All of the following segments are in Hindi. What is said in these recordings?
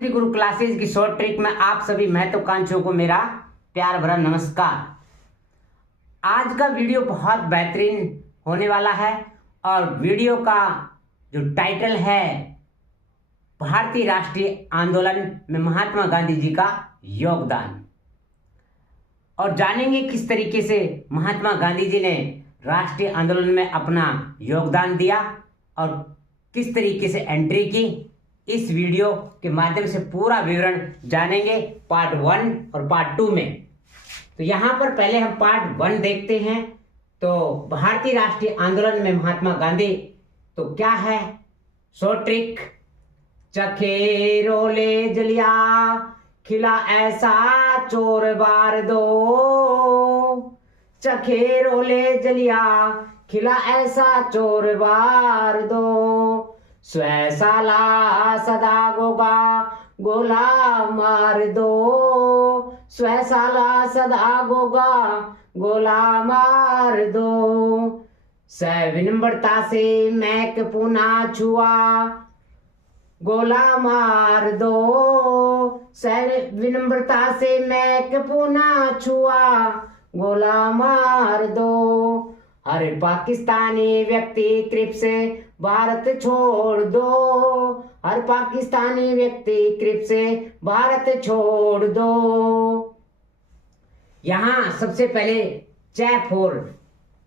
श्री गुरु क्लासेज की शॉर्ट ट्रिक में आप सभी महत्वाकांक्षियों को मेरा प्यार भरा नमस्कार। आज का वीडियो बहुत बेहतरीन होने वाला है और वीडियो का जो टाइटल है भारतीय राष्ट्रीय आंदोलन में महात्मा गांधी जी का योगदान, और जानेंगे किस तरीके से महात्मा गांधी जी ने राष्ट्रीय आंदोलन में अपना योगदान दिया और किस तरीके से एंट्री की। इस वीडियो के माध्यम से पूरा विवरण जानेंगे पार्ट 1 और पार्ट 2 में। तो यहाँ पर पहले हम पार्ट 1 देखते हैं। तो भारतीय राष्ट्रीय आंदोलन में महात्मा गांधी तो क्या है शॉर्ट ट्रिक। चखे रोले जलिया खिला ऐसा चोर बार दो, चखे रोले जलिया खिला ऐसा चोर बार दो, स्वैसाला सदा गोगा गोला मार दो, स्वैसाला सदा गोगा गोला मार दो, सविनम्रता से मैक पुना छुआ गोला मार दो, विनम्रता से मैक पुना छुआ गोला मार दो, हर पाकिस्तानी व्यक्ति कृप से भारत छोड़ दो, हर पाकिस्तानी व्यक्ति कृप से भारत छोड़ दो। यहां सबसे पहले जयपुर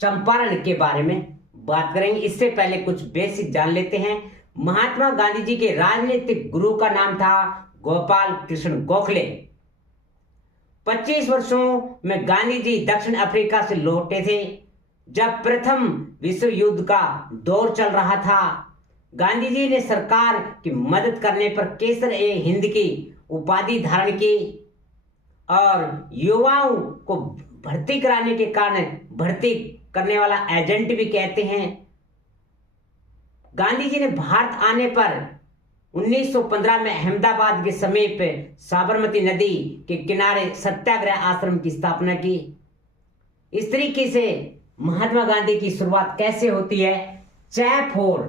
चंपारण के बारे में बात करेंगे। इससे पहले कुछ बेसिक जान लेते हैं। महात्मा गांधी जी के राजनीतिक गुरु का नाम था गोपाल कृष्ण गोखले। 25 वर्षों में गांधी जी दक्षिण अफ्रीका से लौटे थे जब प्रथम विश्व युद्ध का दौर चल रहा था। गांधी जी ने सरकार की मदद करने पर केसर-ए-हिंद की उपाधि धारण की और युवाओं को भर्ती कराने के कारण भर्ती करने वाला एजेंट भी कहते हैं। गांधी जी ने भारत आने पर 1915 में अहमदाबाद के समीप साबरमती नदी के किनारे सत्याग्रह आश्रम की स्थापना की। इस तरीके से महात्मा गांधी की शुरुआत कैसे होती है। जयपुर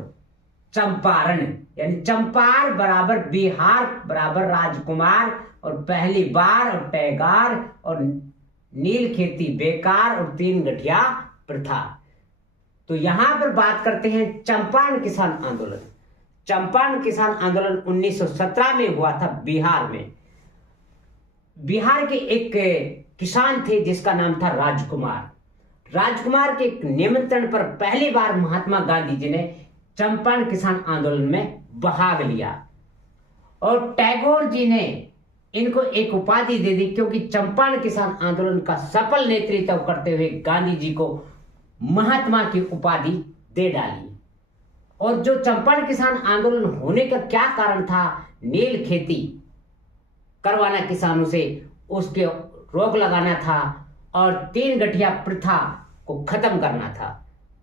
चंपारण यानी चंपार बराबर बिहार बराबर राजकुमार और पहली बार और टैगार और नील खेती बेकार और 3 गठिया प्रथा। तो यहां पर बात करते हैं चंपारण किसान आंदोलन। चंपारण किसान आंदोलन 1917 में हुआ था बिहार में। बिहार के एक किसान थे जिसका नाम था राजकुमार। राजकुमार के निमंत्रण पर पहली बार महात्मा गांधी जी ने चंपारण किसान आंदोलन में भाग लिया और टैगोर जी ने इनको एक उपाधि दे दी, क्योंकि चंपारण किसान आंदोलन का सफल नेतृत्व करते हुए गांधी जी को महात्मा की उपाधि दे डाली। और जो चंपारण किसान आंदोलन होने का क्या कारण था, नील खेती करवाना किसानों से, उसके रोक लगाना था और 3 गठिया प्रथा को खत्म करना था।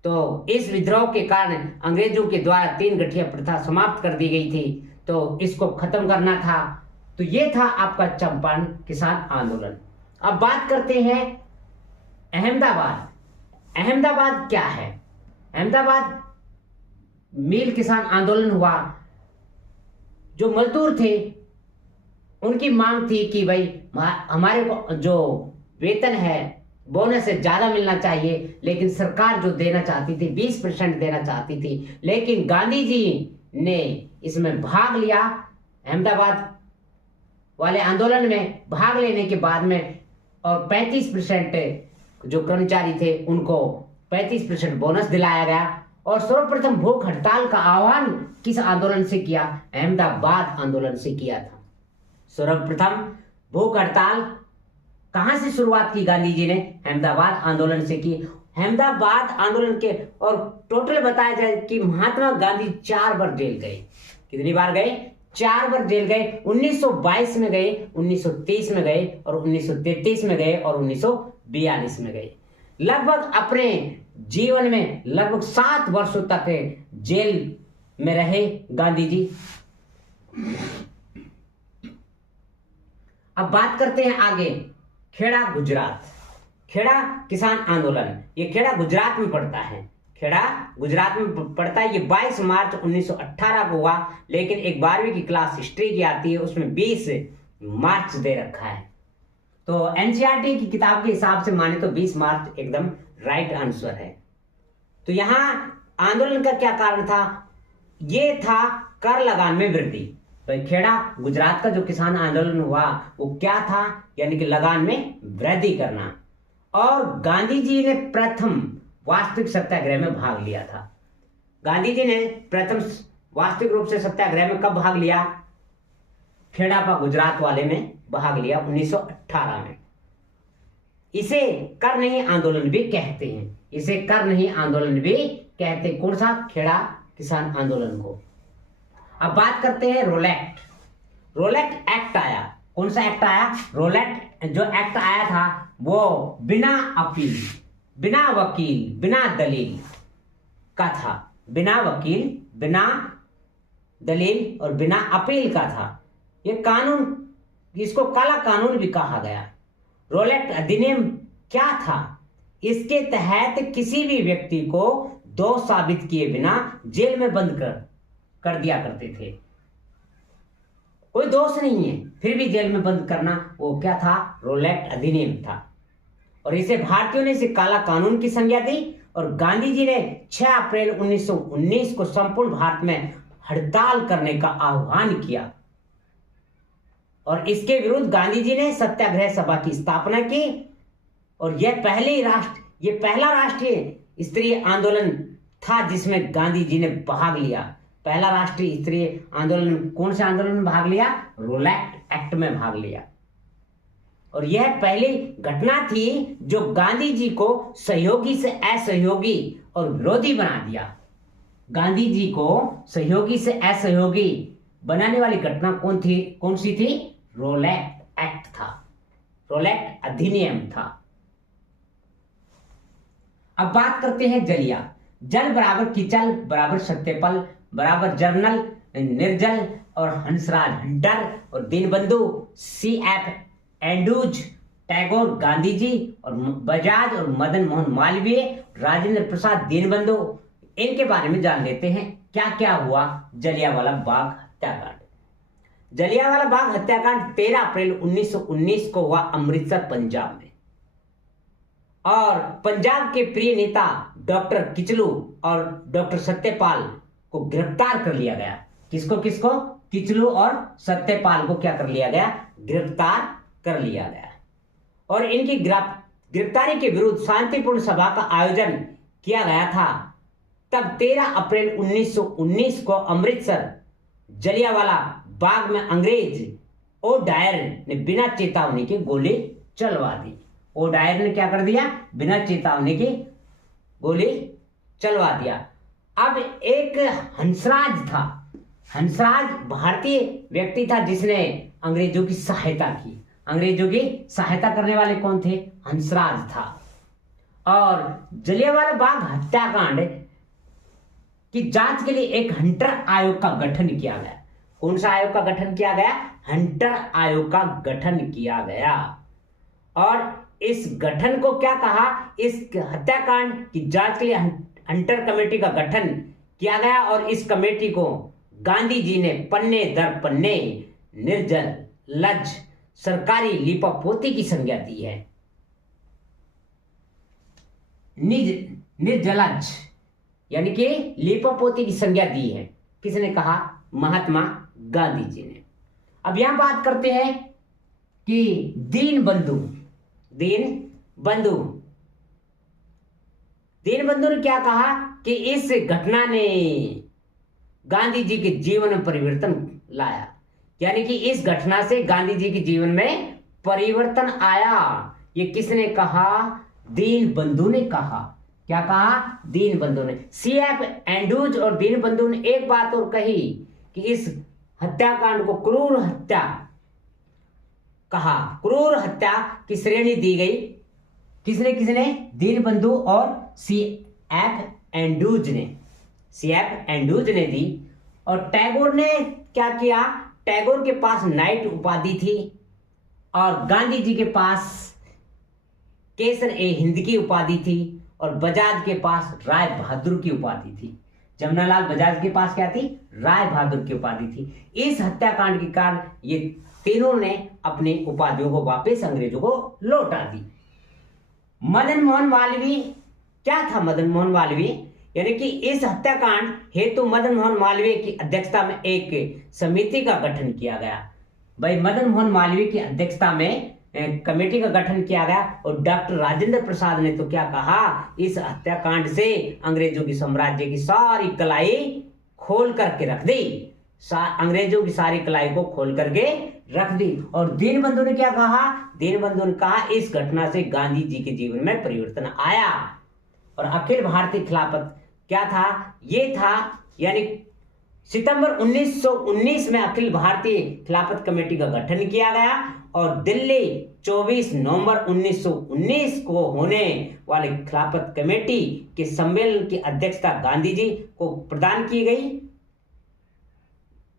तो इस विद्रोह के कारण अंग्रेजों के द्वारा 3 गठिया प्रथा समाप्त कर दी गई थी, तो इसको खत्म करना था। तो ये था आपका चंपारण किसान आंदोलन। अब बात करते हैं अहमदाबाद। अहमदाबाद क्या है। अहमदाबाद मिल किसान आंदोलन हुआ। जो मजदूर थे उनकी मांग थी कि भाई हमारे को जो वेतन है बोनस से ज्यादा मिलना चाहिए, लेकिन सरकार जो देना चाहती थी 20% देना चाहती थी। लेकिन गांधी जी ने इसमें भाग लिया। अहमदाबाद वाले आंदोलन में भाग लेने के बाद में और 35% जो कर्मचारी थे उनको 35% बोनस दिलाया गया। और सर्वप्रथम भूख हड़ताल का आह्वान किस आंदोलन से किया, अहमदाबाद आंदोलन से किया था। सर्वप्रथम भूख हड़ताल कहां से शुरुआत की गांधी जी ने, अहमदाबाद आंदोलन से की। अहमदाबाद आंदोलन के और टोटल बताया जाए कि महात्मा गांधी 4 बार जेल गए। कितनी बार गए, 4 बार जेल गए। 1922 में गए, 1930 में गए और 1933 में गए और 1942 में गए। लगभग अपने जीवन में लगभग 7 वर्षों तक जेल में रहे गांधी जी। अब बात करते हैं आगे खेड़ा गुजरात। खेड़ा किसान आंदोलन, ये खेड़ा गुजरात में पड़ता है। खेड़ा गुजरात में पड़ता है। ये 22 मार्च 1918 को हुआ, लेकिन एक 12वीं की क्लास हिस्ट्री की आती है, उसमें 20 मार्च दे रखा है। तो एनसीईआरटी की किताब के हिसाब से माने तो 20 मार्च एकदम राइट आंसर है। तो यहां आंदोलन का क्या कारण था? ये था कर लगान में वृद्धि। तो खेड़ा गुजरात का जो किसान आंदोलन हुआ वो क्या था? यानी कि लगान में वृद्धि करना। और गांधी जी ने प्रथम वास्तविक सत्याग्रह में भाग लिया था। गांधी जी ने प्रथम वास्तविक रूप से सत्याग्रह में कब भाग लिया? खेड़ा का गुजरात वाले में भाग लिया 1918 में। इसे कर नहीं आंदोलन भी कहते हैं। इसे कर नहीं आंदोलन भी कहते हैं। कौन सा? खेड़ा किसान आंदोलन को। अब बात करते हैं रोलेट। रोलेट एक्ट आया। कौन सा एक्ट आया? रोलेट जो एक्ट आया था वो बिना अपील, बिना वकील, बिना दलील का था। बिना वकील, बिना दलील और बिना अपील का था। ये कानून, इसको काला कानून भी कहा गया। रोलेट अधिनियम क्या था? इसके तहत किसी भी व्यक्ति को दोष साबित किए बिना जेल में बंद कर दिया करते थे। कोई दोष नहीं है फिर भी जेल में बंद करना, वो क्या था? रोलेट अधिनियम था। और इसे भारतीयों ने इसे काला कानून की संज्ञा दी। और गांधी जी ने 6 अप्रैल 1919 को संपूर्ण भारत में हड़ताल करने का आह्वान किया। और इसके विरुद्ध गांधी जी ने सत्याग्रह सभा की स्थापना की। और यह पहला राष्ट्रीय स्तरीय आंदोलन था जिसमें गांधी जी ने भाग लिया। पहला राष्ट्रीय स्तरीय आंदोलन, कौन से आंदोलन में भाग लिया? रोलेट एक्ट में भाग लिया। और यह पहली घटना थी जो गांधी जी को सहयोगी से असहयोगी और विरोधी बना दिया। गांधी जी को सहयोगी से असहयोगी बनाने वाली घटना कौन सी थी? रोलेट एक्ट था, रोलेट अधिनियम था। अब बात करते हैं जलिया। जल बराबर कीचल बराबर सत्यपल बराबर जर्नल निर्जल और हंसराज हंटर और दीनबंधु CF एंड्रूज, टैगोर, गांधी जी और बजाज और मदन मोहन मालवीय, राजेंद्र प्रसाद, दीनबंधु, इनके बारे में जान लेते हैं क्या क्या हुआ जलियांवाला बाग हत्याकांड। जलियांवाला बाग हत्याकांड 13 अप्रैल 1919 को हुआ अमृतसर, पंजाब में। और पंजाब के प्रिय नेता डॉक्टर किचलू और डॉक्टर सत्यपाल को गिरफ्तार कर लिया गया। किसको? किचलू और सत्यपाल को क्या कर लिया गया? गिरफ्तार कर लिया गया। और इनकी गिरफ्तारी के विरुद्ध शांतिपूर्ण सभा का आयोजन किया गया था। तब 13 अप्रैल 1919 को अमृतसर जलियांवाला बाग में अंग्रेज ओडायर ने बिना चेतावनी के गोली चलवा दी। ओडायर ने क्या कर दिया? बिना चेतावनी की गोली चलवा दिया। अब एक हंसराज था। हंसराज भारतीय व्यक्ति था जिसने अंग्रेजों की सहायता की। अंग्रेजों की सहायता करने वाले कौन थे? हंसराज था। और जलियांवाला बाग हत्याकांड की जांच के लिए एक हंटर आयोग का गठन किया गया। कौन सा आयोग का गठन किया गया? हंटर आयोग का गठन किया गया। और इस गठन को क्या कहा? इस हत्याकांड की जांच के लिए हंटर कमेटी का गठन किया गया। और इस कमेटी को गांधी जी ने पन्ने दर पन्ने निर्जल लज सरकारी लिपापोती की संज्ञा दी है। निर्जलज यानी कि लिपापोती की संज्ञा दी है। किसने कहा? महात्मा गांधी जी ने। अब यहां बात करते हैं कि दीनबंधु ने क्या कहा कि इस घटना ने गांधी जी के जीवन में परिवर्तन लाया। यानी कि इस घटना से गांधी जी के जीवन में परिवर्तन आया। ये किसने कहा? दीनबंधु ने कहा। क्या कहा? दीनबंधु ने। CF एंड्रूज और दीनबंधु ने एक बात और कही कि इस हत्याकांड को क्रूर हत्या कहा। क्रूर हत्या की श्रेणी दी गई। किसने? दीनबंधु और CF एंड्रूज ने दी। और टैगोर ने क्या किया? टैगोर के पास नाइट उपाधि थी और गांधी जी के पास केसर ए हिंद की उपाधि थी। और बजाज के पास राय बहादुर की उपाधि थी। जमनालाल बजाज के पास क्या थी? राय बहादुर की उपाधि थी। इस हत्याकांड के कारण ये तीनों ने अपनी उपाधियों को वापस अंग्रेजों को लौटा दी। मदन मोहन मालवीय, क्या था मदन मोहन मालवीय? यानी कि इस हत्याकांड हेतु मदन मोहन मालवीय की अध्यक्षता में एक समिति का गठन किया गया। भाई मदन मोहन मालवीय की अध्यक्षता में कमेटी का गठन किया गया और डॉक्टर राजेंद्र प्रसाद ने तो क्या कहा, इस हत्याकांड से अंग्रेजों की साम्राज्य की सारी कलाई खोल करके रख दी, अंग्रेजों की सारी कलाई को खोल करके रख दी। और दीनबंधु ने क्या कहा? दीनबंधु ने कहा इस घटना से गांधी जी के जीवन में परिवर्तन आया। और अखिल भारतीय खिलाफत क्या था? ये था यानी सितंबर 1919 में अखिल भारतीय खिलाफत कमेटी का गठन किया गया और दिल्ली 24 नवंबर 1919 को होने वाले खिलाफत कमेटी के सम्मेलन की अध्यक्षता गांधी जी को प्रदान की गई।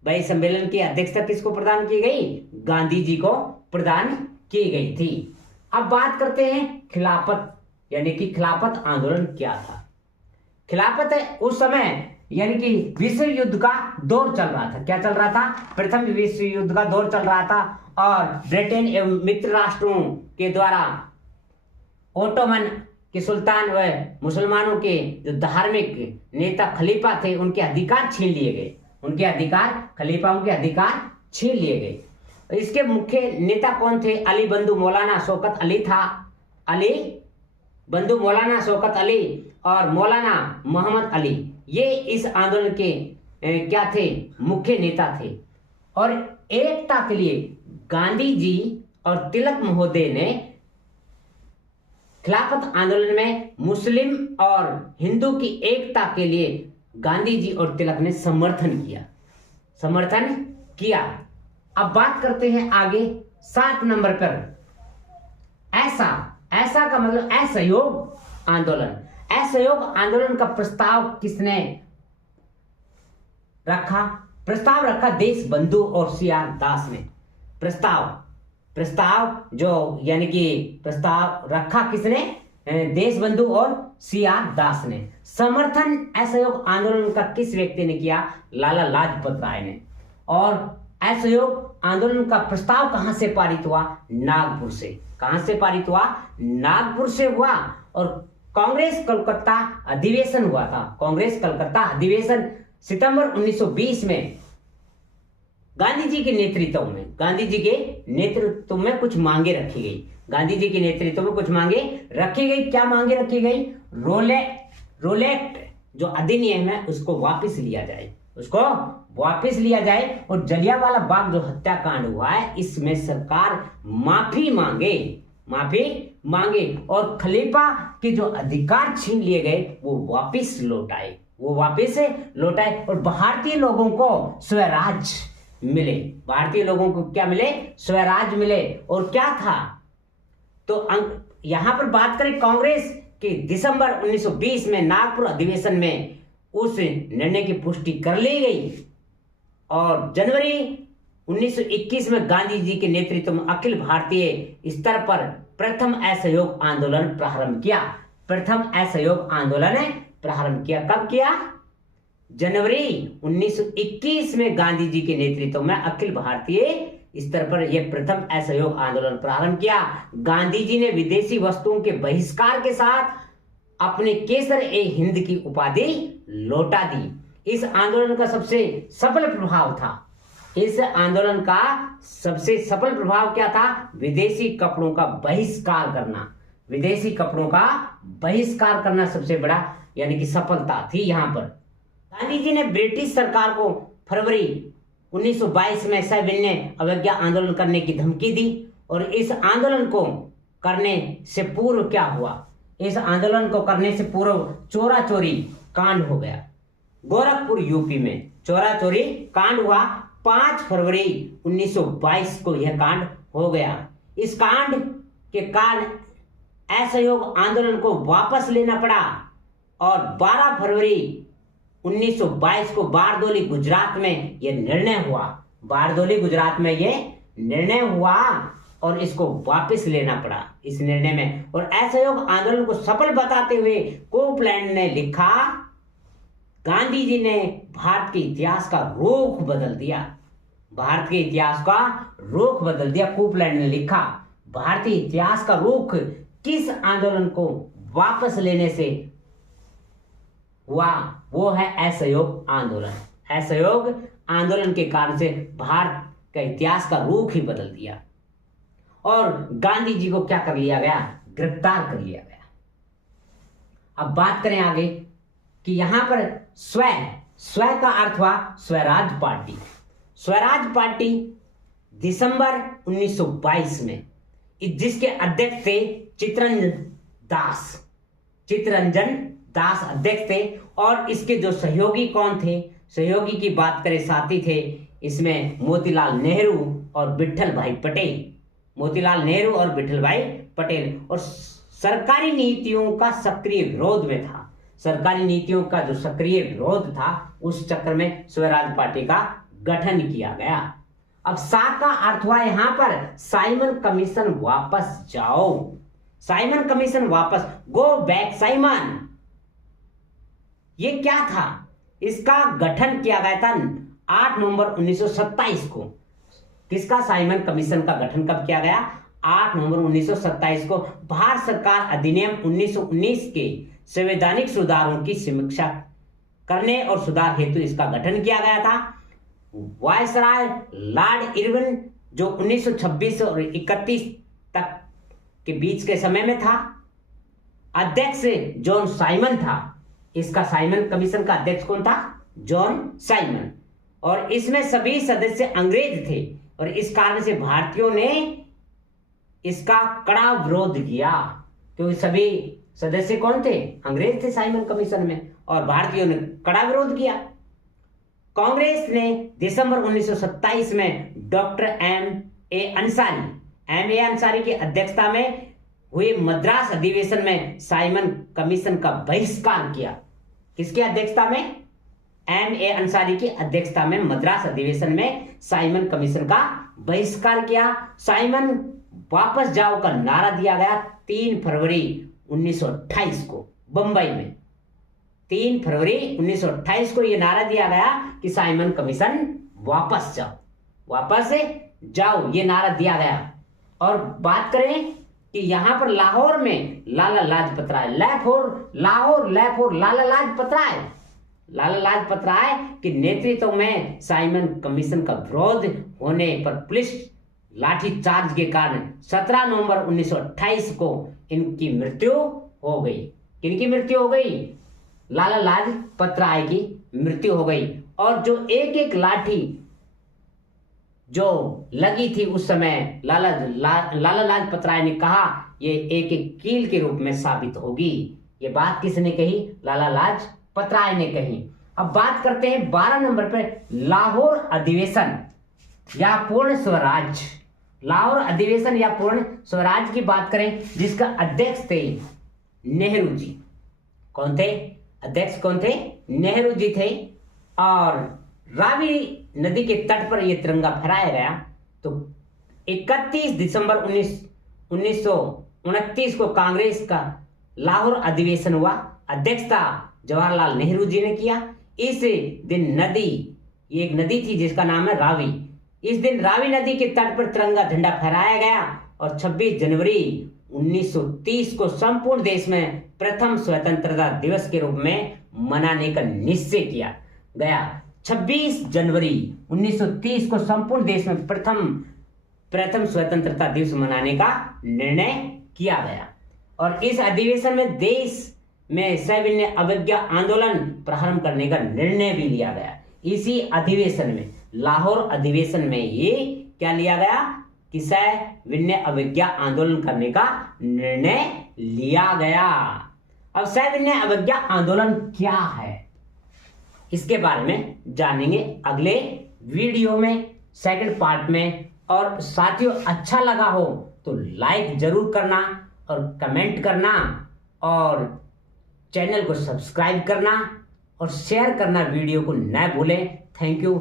भाई सम्मेलन की अध्यक्षता किसको प्रदान की गई? गांधी जी को प्रदान की गई थी। अब बात करते हैं खिलाफत, यानी कि खिलाफत आंदोलन क्या था। खिलाफत है उस समय यानी कि विश्व युद्ध का दौर चल रहा था। क्या चल रहा था? प्रथम विश्व युद्ध का दौर चल रहा था और ब्रिटेन एवं मित्र राष्ट्रों के द्वारा ओटोमन के सुल्तान व मुसलमानों के जो धार्मिक नेता खलीफा थे उनके अधिकार छीन लिए गए। उनके अधिकार, खलीफाओं के अधिकार छीन लिए गए। इसके मुख्य नेता कौन थे? अली बंधु मौलाना शौकत अली था। अली बंधु मौलाना शौकत अली और मौलाना मोहम्मद अली, ये इस आंदोलन के क्या थे? मुख्य नेता थे। और एकता के लिए गांधी जी और तिलक महोदय ने खिलाफत आंदोलन में मुस्लिम और हिंदू की एकता के लिए गांधी जी और तिलक ने समर्थन किया। अब बात करते हैं आगे 7 नंबर पर ऐसा का मतलब असहयोग आंदोलन। असहयोग आंदोलन का प्रस्ताव किसने रखा? प्रस्ताव रखा देश बंधु और सीआर दास ने। प्रस्ताव जो यानी कि प्रस्ताव रखा किसने? देश बंधु और सीआर दास ने। समर्थन असहयोग आंदोलन का किस व्यक्ति ने किया? लाला लाजपत राय ने। और असहयोग आंदोलन का प्रस्ताव कहां से पारित हुआ? नागपुर से। कहां से पारित हुआ? नागपुर से हुआ। और कांग्रेस कलकत्ता अधिवेशन हुआ था। कांग्रेस कलकत्ता अधिवेशन सितंबर 1920 में गांधी जी के नेतृत्व में कुछ मांगे रखी गई। गांधी जी के नेतृत्व में कुछ मांगे रखी गई। क्या मांगे रखी गई? रोलेक्ट जो अधिनियम है उसको वापस लिया जाए और जलियांवाला बाग जो हत्याकांड हुआ है इसमें सरकार माफी मांगे और खलीफा के जो अधिकार छीन लिए गए वो वापस लौटाए और भारतीय लोगों को स्वराज मिले। भारतीय लोगों को क्या मिले? स्वराज मिले। और क्या था? तो यहां पर बात करें कांग्रेस के दिसंबर 1920 में नागपुर अधिवेशन में उस निर्णय की पुष्टि कर ली गई और जनवरी 1921 में गांधी जी के नेतृत्व में अखिल भारतीय स्तर पर प्रथम असहयोग आंदोलन प्रारंभ किया। कब किया? जनवरी 1921 में गांधी जी के नेतृत्व में अखिल भारतीय स्तर पर यह प्रथम असहयोग आंदोलन प्रारंभ किया। गांधी जी ने विदेशी वस्तुओं के बहिष्कार के साथ अपने केसर ए हिंद की उपाधि लौटा दी। इस आंदोलन का सबसे सफल प्रभाव क्या था? विदेशी कपड़ों का बहिष्कार करना सबसे बड़ा यानी कि सफलता थी। यहां पर गांधी जी ने ब्रिटिश सरकार को फरवरी 1922 में सविनय अवज्ञा आंदोलन करने की धमकी दी और इस आंदोलन को करने से पूर्व क्या हुआ? इस आंदोलन को करने से पूर्व चोरा चोरी कांड हो गया। गोरखपुर यूपी में चोरा चोरी कांड हुआ। 5 फरवरी 1922 को यह कांड हो गया। इस कांड के कारण असहयोग आंदोलन को वापस लेना पड़ा और 12 फरवरी 1922 को बारदोली गुजरात में यह निर्णय हुआ। और इसको वापस लेना पड़ा इस निर्णय में। और असहयोग आंदोलन को सफल बताते हुए कोपलैंड ने लिखा, गांधी जी ने भारत के इतिहास का रुख बदल दिया। भारत के इतिहास का रुख बदल दिया। कोपलैंड ने लिखा, भारतीय इतिहास का रुख किस आंदोलन को वापस लेने से हुआ, वो है असहयोग आंदोलन। असहयोग आंदोलन के कारण से भारत का इतिहास का रुख ही बदल दिया और गांधी जी को क्या कर लिया गया, गिरफ्तार कर लिया गया। अब बात करें आगे कि यहां पर स्व का अर्थ हुआ स्वराज पार्टी। स्वराज पार्टी दिसंबर 1922 में, जिसके अध्यक्ष थे चित्तरंजन दास अध्यक्ष थे। और इसके जो सहयोगी कौन थे, सहयोगी की बात करें साथी थे इसमें मोतीलाल नेहरू और विट्ठल भाई पटेल। मोतीलाल नेहरू और विट्ठल भाई पटेल। और सरकारी नीतियों का सक्रिय विरोध में था। सरकारी नीतियों का जो सक्रिय विरोध था उस चक्र में स्वराज पार्टी का गठन किया गया। अब सा का अर्थ हुआ यहां पर साइमन कमीशन वापस जाओ। साइमन कमीशन वापस, गो बैक साइमन। ये क्या था, इसका गठन किया गया था 8 नवंबर 1927 को। किसका, साइमन कमीशन का गठन कब किया गया, 8 नवंबर 1927 को। भारत सरकार अधिनियम 1919 के संवैधानिक सुधारों की समीक्षा करने और सुधार हेतु इसका गठन किया गया था। वायसराय लॉर्ड इरविन जो 1926 और 31 तक के बीच के समय में था। अध्यक्ष जॉन साइमन था। इसका साइमन कमीशन का अध्यक्ष कौन था, जॉन साइमन। और इसमें सभी सदस्य अंग्रेज थे और इस कारण से भारतीयों ने इसका कड़ा विरोध किया, क्योंकि सभी सदस्य कौन थे, अंग्रेज थे साइमन कमीशन में, और भारतीयों ने कड़ा विरोध किया। कांग्रेस ने दिसंबर 1927 में डॉक्टर एम ए अंसारी की अध्यक्षता में हुए मद्रास अधिवेशन में साइमन कमीशन का बहिष्कार किया। किसकी अध्यक्षता में, एम ए अंसारी की अध्यक्षता में मद्रास अधिवेशन में साइमन कमीशन का बहिष्कार किया। साइमन वापस जाओ का नारा दिया गया 3 फरवरी 1928 को बंबई में। 3 फरवरी 1928 को यह नारा दिया गया कि साइमन कमीशन वापस जाओ, ये नारा दिया गया। और बात करें कि यहां पर लाहौर में लाला लाजपत राय के नेतृत्व में साइमन कमीशन का विरोध होने पर पुलिस लाठीचार्ज के कारण 17 नवंबर 1928 को इनकी मृत्यु हो गई। किनकी मृत्यु हो गई, लाला लाजपत राय की मृत्यु हो गई। और जो एक लाठी जो लगी थी उस समय लाला लाजपत राय ने कहा ये एक कील के रूप में साबित होगी। ये बात किसने कही, लाला लाजपत राय ने कही। अब बात करते हैं 12 नंबर पर लाहौर अधिवेशन या पूर्ण स्वराज। लाहौर अधिवेशन या पूर्ण स्वराज की बात करें, जिसका अध्यक्ष थे नेहरू जी। कौन थे, अध्यक्ष कौन थे, नेहरू जी थे। और रावी नदी के तट पर यह तिरंगा फहराया गया। तो 31 दिसंबर 1929 को कांग्रेस का लाहौर अधिवेशन हुआ। अध्यक्षता जवाहरलाल नेहरू जी ने किया। इस दिन एक नदी थी जिसका नाम है रावी। इस दिन रावी नदी के तट पर तिरंगा झंडा फहराया गया और 26 जनवरी 1930 को संपूर्ण देश में प्रथम स्वतंत्रता दिवस के रूप में मनाने का निश्चय किया गया। 26 जनवरी 1930 को संपूर्ण देश में प्रथम स्वतंत्रता दिवस मनाने का निर्णय किया गया। और इस अधिवेशन में देश में सविनय अवज्ञा आंदोलन प्रारंभ करने का निर्णय भी लिया गया। इसी अधिवेशन में, लाहौर अधिवेशन में ये क्या लिया गया कि सविनय अवज्ञा आंदोलन करने का निर्णय लिया गया। अब सविनय अवज्ञा आंदोलन क्या है, इसके बारे में जानेंगे अगले वीडियो में, सेकंड पार्ट में। और साथियों, अच्छा लगा हो तो लाइक जरूर करना और कमेंट करना और चैनल को सब्सक्राइब करना और शेयर करना वीडियो को न भूलें। Thank you.